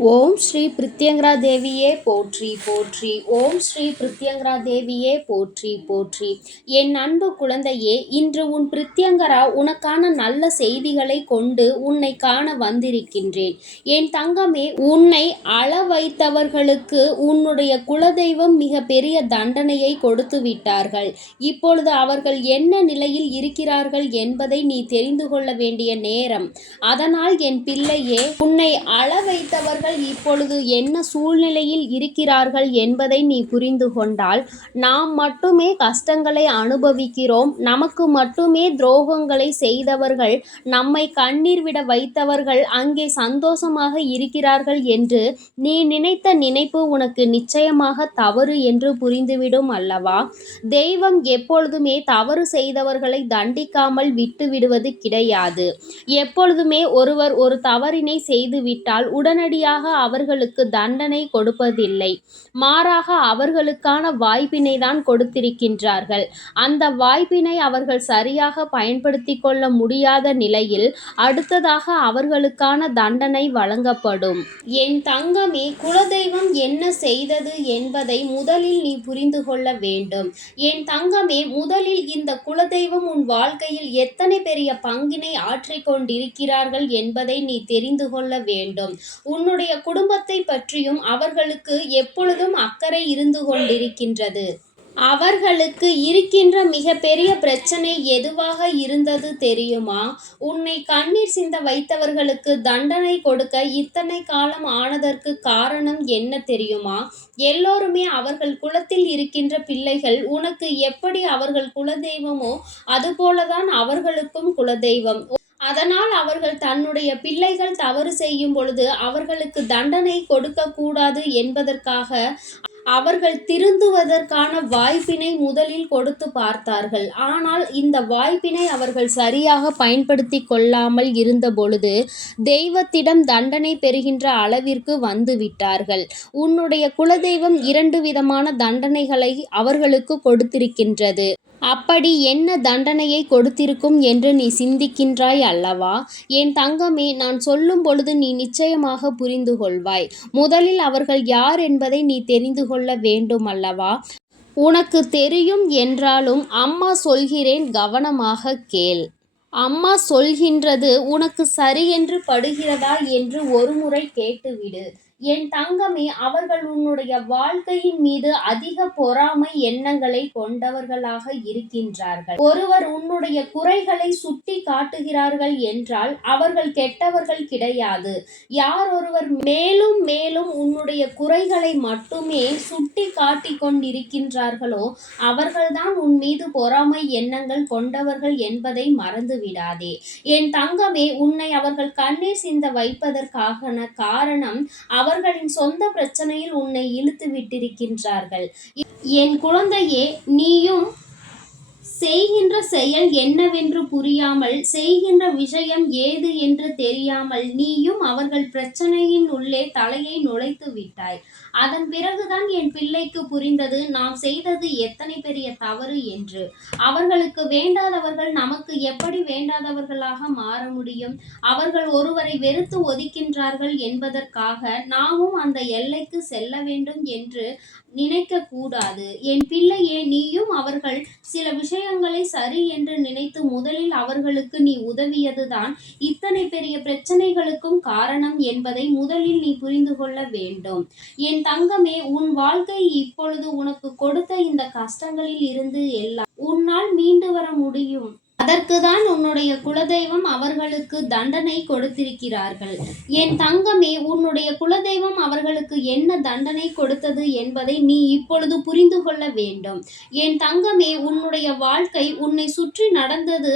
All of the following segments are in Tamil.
ஓம் ஸ்ரீ பிரித்யங்கரா தேவியே போற்றி போற்றி. ஓம் ஸ்ரீ பிரித்யங்கரா தேவியே போற்றி போற்றி. என் அன்பு குழந்தையே இன்று உன் பிரித்யங்கரா உனக்கான நல்ல செய்திகளை கொண்டு உன்னை காண வந்திருக்கின்றேன். என் தங்கமே உன்னை அள வைத்தவர்களுக்கு உன்னுடைய குலதெய்வம் மிக பெரிய தண்டனையை கொடுத்து விட்டார்கள். இப்பொழுது அவர்கள் என்ன நிலையில் இருக்கிறார்கள் என்பதை நீ தெரிந்து கொள்ள வேண்டிய நேரம். அதனால் என் பிள்ளையே உன்னை அள வைத்தவர்கள் இப்பொழுது என்ன சூழ்நிலையில் இருக்கிறார்கள் என்பதை நீ புரிந்து கொண்டால் நாம் மட்டுமே கஷ்டங்களை அனுபவிக்கிறோம் நமக்கு மட்டுமே துரோகங்களை செய்தவர்கள் நம்மை கண்ணீர் விட வைத்தவர்கள் அங்கே சந்தோஷமாக இருக்கிறார்கள் என்று நீ நினைத்த நினைப்பு உனக்கு நிச்சயமாக தவறு என்று புரிந்துவிடும் அல்லவா? தெய்வம் எப்பொழுதுமே தவறு செய்தவர்களை தண்டிக்காமல் விட்டு விடுவது கிடையாது. எப்பொழுதுமே ஒருவர் ஒரு தவறினை செய்துவிட்டால் உடனடியாக அவர்களுக்கு தண்டனை கொடுப்பதில்லை. மாறாக அவர்களுக்கான வாய்ப்பினை தான் கொடுத்திருக்கின்றார்கள். அந்த வாய்ப்பினை அவர்கள் சரியாக பயன்படுத்தி கொள்ள முடியாத நிலையில் அடுத்ததாக அவர்களுக்கான தண்டனை வழங்கப்படும். என் தங்கமே குலதெய்வம் என்ன செய்தது என்பதை முதலில் நீ புரிந்து கொள்ள வேண்டும். என் தங்கமே முதலில் இந்த குலதெய்வம் உன் வாழ்க்கையில் எத்தனை பெரிய பங்கினை ஆற்றிக்கொண்டிருக்கிறார்கள் என்பதை நீ தெரிந்து கொள்ள வேண்டும். உன்னுடைய குடும்பத்தை பற்றியும் அவர்களுக்கு எப்பொழுதும் அக்கறை இருந்து கொண்டிருக்கின்றது. அவர்களுக்கு இருக்கின்ற மிகப்பெரிய பிரச்சனை எதுவாக இருந்தது தெரியுமா? உன்னை கண்ணீர் சிந்த வைத்தவர்களுக்கு தண்டனை கொடுக்க இத்தனை காலம் ஆனதற்கு காரணம் என்ன தெரியுமா? எல்லோருமே அவர்கள் குலத்தில் இருக்கின்ற பிள்ளைகள் உனக்கு எப்படி அவர்கள் குலதெய்வமோ அதுபோலதான் அவர்களுக்கும் குலதெய்வம். அதனால் அவர்கள் தன்னுடைய பிள்ளைகள் தவறு செய்யும் பொழுது அவர்களுக்கு தண்டனை கொடுக்க கூடாது என்பதற்காக அவர்கள் திருந்துவதற்கான வாய்ப்பினை முதலில் கொடுத்து பார்த்தார்கள். ஆனால் இந்த வாய்ப்பினை அவர்கள் சரியாக பயன்படுத்தி கொள்ளாமல் இருந்த பொழுது தெய்வத்திடம் தண்டனை பெறுகின்ற அளவிற்கு வந்துவிட்டார்கள் உன்னுடைய குலதெய்வம் இரண்டு விதமான தண்டனைகளை அவர்களுக்கு கொடுத்திருக்கின்றது. அப்படி என்ன தண்டனையை கொடுத்திருக்கும் என்று நீ சிந்திக்கின்றாய் அல்லவா? என் தங்கமே நான் சொல்லும் பொழுது நீ நிச்சயமாக புரிந்து கொள்வாய். முதலில் அவர்கள் யார் என்பதை நீ தெரிந்து கொள்ள வேண்டும் அல்லவா? உனக்கு தெரியும் என்றாலும் அம்மா சொல்கிறேன் கவனமாக கேள். அம்மா சொல்கின்றது உனக்கு சரியென்று படுகிறதா என்று ஒருமுறை கேட்டுவிடு. என் தங்கமே அவர்கள் உன்னுடைய வாழ்க்கையின் மீது அதிக பொறாமை எண்ணங்களை கொண்டவர்களாக இருக்கின்றார்கள். ஒருவர் உன்னுடைய குறைகளை சுட்டி காட்டுகிறார்கள் என்றால் அவர்கள் கெட்டவர்கள் கிடையாது. யார் ஒருவர் மேலும் மேலும் உன்னுடைய குறைகளை மட்டுமே சுட்டி காட்டி கொண்டிருக்கின்றார்களோ அவர்கள்தான் உன் மீது பொறாமை எண்ணங்கள் கொண்டவர்கள் என்பதை மறந்துவிடாதே. என் தங்கமே உன்னை அவர்கள் கண்ணீர் சிந்த வைப்பதற்கான காரணம் அவர் அவர்களின் சொந்த பிரச்சனையில் உன்னை இழுத்து விட்டிருக்கின்றார்கள். என் குழந்தையே நீயும் செய்கின்ற செயல் என்னவென்று புரியாமல் செய்கின்ற விஷயம் ஏது என்று தெரியாமல் நீயும் அவர்கள் பிரச்சனையின் உள்ளே தலையை நுழைத்து விட்டாய். அதன் பிறகுதான் என் பிள்ளைக்கு புரிந்தது நாம் செய்தது எத்தனை பெரிய தவறு என்று. அவர்களுக்கு வேண்டாதவர்கள் நமக்கு எப்படி வேண்டாதவர்களாக மாற முடியும்? அவர்கள் ஒருவரை வெறுத்து ஒதுக்கின்றார்கள் என்பதற்காக நாமும் அந்த எல்லைக்கு செல்ல வேண்டும் என்று நினைக்க கூடாது என் பிள்ளையே நீயும் அவர்கள் சில விஷயங்களை சரி என்று நினைத்து முதலில் அவர்களுக்கு நீ உதவியதுதான். இத்தனை பெரிய பிரச்சனைகளுக்கும் காரணம் என்பதை முதலில் நீ புரிந்து கொள்ள வேண்டும். என் தங்கமே உன் வாழ்க்கை இப்பொழுது உனக்கு கொடுத்த இந்த கஷ்டங்களில் இருந்து எல்லாம் உன்னால் மீண்டு வர முடியும். அதற்குதான் உன்னுடைய குலதெய்வம் அவர்களுக்கு தண்டனை கொடுத்திருக்கிறார்கள். என் தங்கமே உன்னுடைய குலதெய்வம் அவர்களுக்கு என்ன தண்டனை கொடுத்தது என்பதை நீ இப்பொழுது புரிந்து கொள்ள வேண்டும். என் தங்கமே உன்னுடைய வாழ்க்கை உன்னை சுற்றி நடந்தது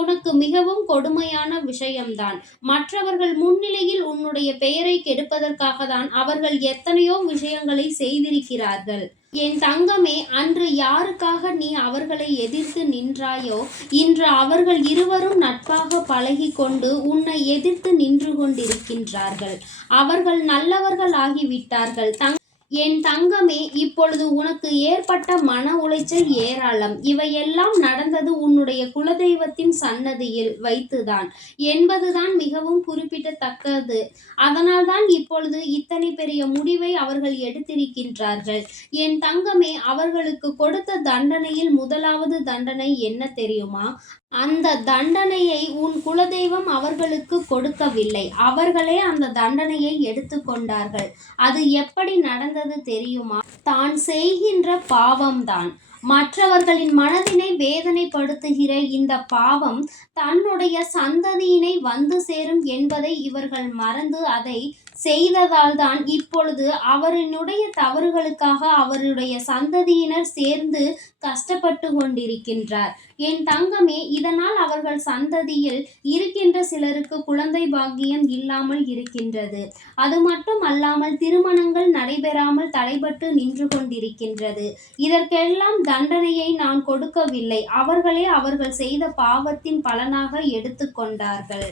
உனக்கு மிகவும் கொடுமையான விஷயம்தான். மற்றவர்கள் முன்னிலையில் உன்னுடைய பெயரை கெடுப்பதற்காக தான் அவர்கள் எத்தனையோ விஷயங்களை செய்திருக்கிறார்கள். என் தங்கமே அன்று யாருக்காக நீ அவர்களை எதிர்த்து நின்றாயோ இன்று அவர்கள் இருவரும் நட்பாக பழகி கொண்டு உன்னை எதிர்த்து நின்று கொண்டிருக்கின்றார்கள். அவர்கள் நல்லவர்கள் ஆகிவிட்டார்கள் தங் என் தங்கமே இப்பொழுது உனக்கு ஏற்பட்ட மன உளைச்சல் ஏராளம். இவையெல்லாம் நடந்தது உன்னுடைய குலதெய்வத்தின் சன்னதியில் வைத்துதான். என்பதுதான் மிகவும் குறிப்பிடத்தக்கது. அதனால்தான் இப்பொழுது இத்தனை பெரிய முடிவை அவர்கள் எடுத்திருக்கின்றார்கள். என் தங்கமே அவர்களுக்கு கொடுத்த தண்டனையில் முதலாவது தண்டனை என்ன தெரியுமா? அந்த தண்டனையை உன் குலதெய்வம் அவர்களுக்கு கொடுக்கவில்லை. அவர்களே அந்த தண்டனையை எடுத்துக்கொண்டார்கள் அது எப்படி நடந்தது தெரியுமா? தான் செய்கின்ற பாவம்தான். மற்றவர்களின் மனதினை வேதனைப்படுத்துகிற இந்த பாவம் தன்னுடைய சந்ததியினை வந்து சேரும் என்பதை இவர்கள் மறந்து அதை செய்ததால் தான் இப்பொழுது அவரினுடைய தவறுகளுக்காக அவருடைய சந்ததியினர் சேர்ந்து கஷ்டப்பட்டு கொண்டிருக்கின்றார். என் தங்கமே இதனால் அவர்கள் சந்ததியில் இருக்கின்ற சிலருக்கு குழந்தை பாக்கியம் இல்லாமல் இருக்கின்றது. அது மட்டும் அல்லாமல் திருமணங்கள் நடைபெறாமல் தடைபட்டு நின்று கொண்டிருக்கின்றது. இதற்கெல்லாம் தண்டனையை நான் கொடுக்கவில்லை. அவர்களே அவர்கள் செய்த பாவத்தின் பலனாக எடுத்துக்கொண்டார்கள்.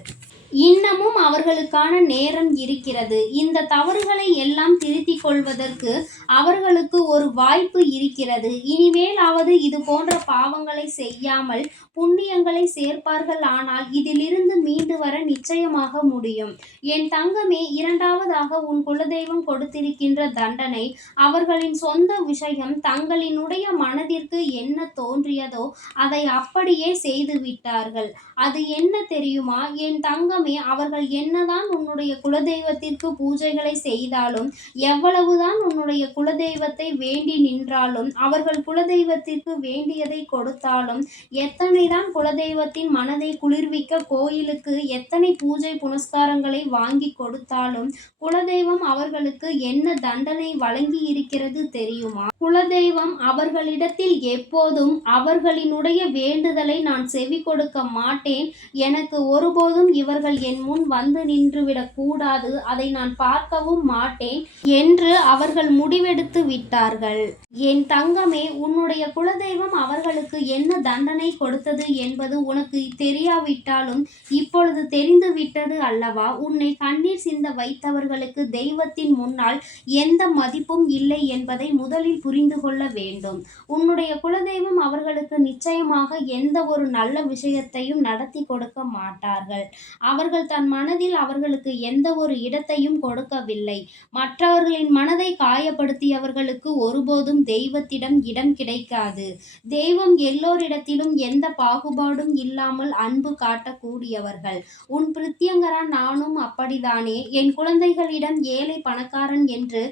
இன்னமும் அவர்களுக்கான நேரம் இருக்கிறது. இந்த தவறுகளை எல்லாம் திருத்திக் கொள்வதற்கு அவர்களுக்கு ஒரு வாய்ப்பு இருக்கிறது. இனிமேலாவது இது போன்ற பாவங்களை செய்யாமல் புண்ணியங்களை சேர்ப்பார்கள் ஆனால் இதிலிருந்து மீண்டு வர நிச்சயமாக முடியும். என் தங்கமே இரண்டாவதாக உன் குலதெய்வம் கொடுத்திருக்கின்ற தண்டனை அவர்களின் சொந்த விஷயம் தங்களினுடைய மனதிற்கு என்ன தோன்றியதோ அதை அப்படியே செய்து விட்டார்கள் அது என்ன தெரியுமா? என் தங்கம் அவர்கள் என்னதான் உன்னுடைய குலதெய்வத்திற்கு பூஜைகளை செய்தாலும் எவ்வளவுதான் உன்னுடைய குலதெய்வத்தை வேண்டி நின்றாலும் அவர்கள் குலதெய்வத்திற்கு வேண்டியதை கொடுத்தாலும் எத்தனைதான் குலதெய்வத்தின் மனதை குளிர்விக்க கோயிலுக்கு எத்தனை பூஜை புனஸ்காரங்களை வாங்கி கொடுத்தாலும் குலதெய்வம் அவர்களுக்கு என்ன தண்டனை வழங்கி இருக்கிறது தெரியுமா? குலதெய்வம் அவர்களிடத்தில் எப்போதும் அவர்களினுடைய வேண்டுதலை நான் செவி கொடுக்க மாட்டேன். எனக்கு ஒருபோதும் இவர்கள் என் முன் வந்து நின்றுவிடக் கூடாது அதை நான் பார்க்கவும் மாட்டேன் என்று அவர்கள் முடிவெடுத்து விட்டார்கள். என் தங்கமே உன்னுடைய குலதெய்வம் அவர்களுக்கு என்ன தண்டனை கொடுத்தது என்பது உனக்கு தெரியாவிட்டாலும் இப்பொழுது தெரிந்து விட்டது அல்லவா? உன்னை கண்ணீர் சிந்த வைத்தவர்களுக்கு தெய்வத்தின் முன்னால் எந்த மதிப்பும் இல்லை என்பதை முதலில் புரிந்து கொள்ள வேண்டும். உன்னுடைய குலதெய்வம் அவர்களுக்கு நிச்சயமாக எந்த ஒரு நல்ல விஷயத்தையும் நடத்தி கொடுக்க மாட்டார்கள். அவர்கள் தன் மனதில் அவர்களுக்கு எந்த ஒரு இடத்தையும் கொடுக்கவில்லை. மற்றவர்களின் மனதை காயப்படுத்தியவர்களுக்கு ஒருபோதும் தெய்வத்திடம் இடம் கிடைக்காது. தெய்வம் எல்லோரிடத்திலும் எந்த பாகுபாடும் இல்லாமல் அன்பு காட்டக்கூடியவர்கள். உன் பிரித்தியங்கரா நானும் அப்படிதானே என் குழந்தைகளிடம் ஏழை பணக்காரன் என்று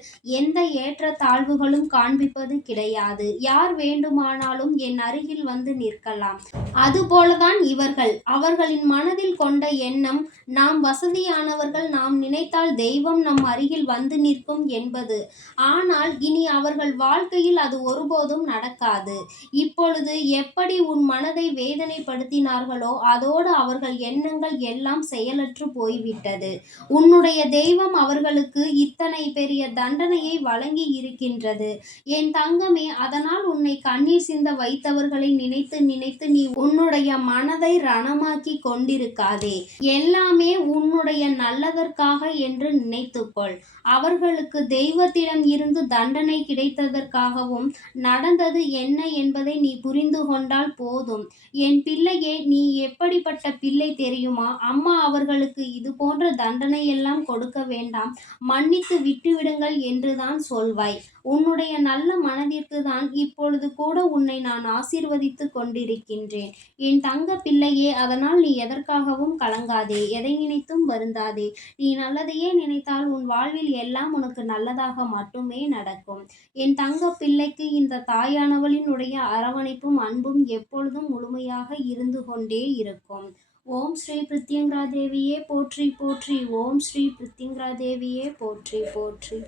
எந்த ஏற்ற தாழ்வுகளும் காண்பிப்பது கிடையாது. யார் வேண்டுமானாலும் என் அருகில் வந்து நிற்கலாம். அதுபோலதான் இவர்கள். அவர்களின் மனதில் கொண்ட எண்ணம் நாம் வசதியானவர்கள் நாம் நினைத்தால் தெய்வம் நம் அருகில் வந்து நிற்கும் என்பது. ஆனால் இனி அவர்கள் வாழ்க்கையில் அது ஒருபோதும் நடக்காது. இப்பொழுது எப்படி உன் மனதை வேதனைப்படுத்தினார்களோ அதோடு அவர்கள் எண்ணங்கள் எல்லாம் செயலற்று போய்விட்டது. உன்னுடைய தெய்வம் அவர்களுக்கு இத்தனை பெரிய தண்டனையை வழங்கி இருக்கின்றது. என் தங்கமே அதனால் உன்னை கண்ணீர் சிந்த வைத்தவர்களை நினைத்து நினைத்து நீ உன்னுடைய மனதை ரணமாக்கி கொண்டிருக்காதே. எல்லாமே உன்னுடைய நல்லதற்காக என்று நினைத்துக்கொள். அவர்களுக்கு தெய்வத்திடம் இருந்து தண்டனை கிடைத்ததற்காகவும் நடந்தது என்ன என்பதை நீ புரிந்து கொண்டால் போதும். என் பிள்ளையே நீ எப்படிப்பட்ட பிள்ளை தெரியுமா? அம்மா அவர்களுக்கு இது போன்ற தண்டனை எல்லாம் கொடுக்க வேண்டாம். மன்னித்து விட்டுவிடுங்கள் என்றுதான் சொல்வாய். உன்னுடைய நல்ல மனதிற்கு தான் இப்பொழுது கூட உன்னை நான் ஆசீர்வதித்து கொண்டிருக்கின்றேன். என் தங்க பிள்ளையே அதனால் நீ எதற்காகவும் கலங்காது. எதை நினைத்தும் வருந்தாதே. நீ நல்லதையே நினைத்தால் உன் வாழ்வில் எல்லாம் உனக்கு நல்லதாக மட்டுமே நடக்கும். என் தங்க பிள்ளைக்கு இந்த தாயானவளினுடைய அரவணைப்பும் அன்பும் எப்பொழுதும் முழுமையாக இருந்து கொண்டே இருக்கும். ஓம் ஸ்ரீ பிரித்யங்கரா தேவியே போற்றி போற்றி. ஓம் ஸ்ரீ பிரித்யங்கரா தேவியே போற்றி போற்றி.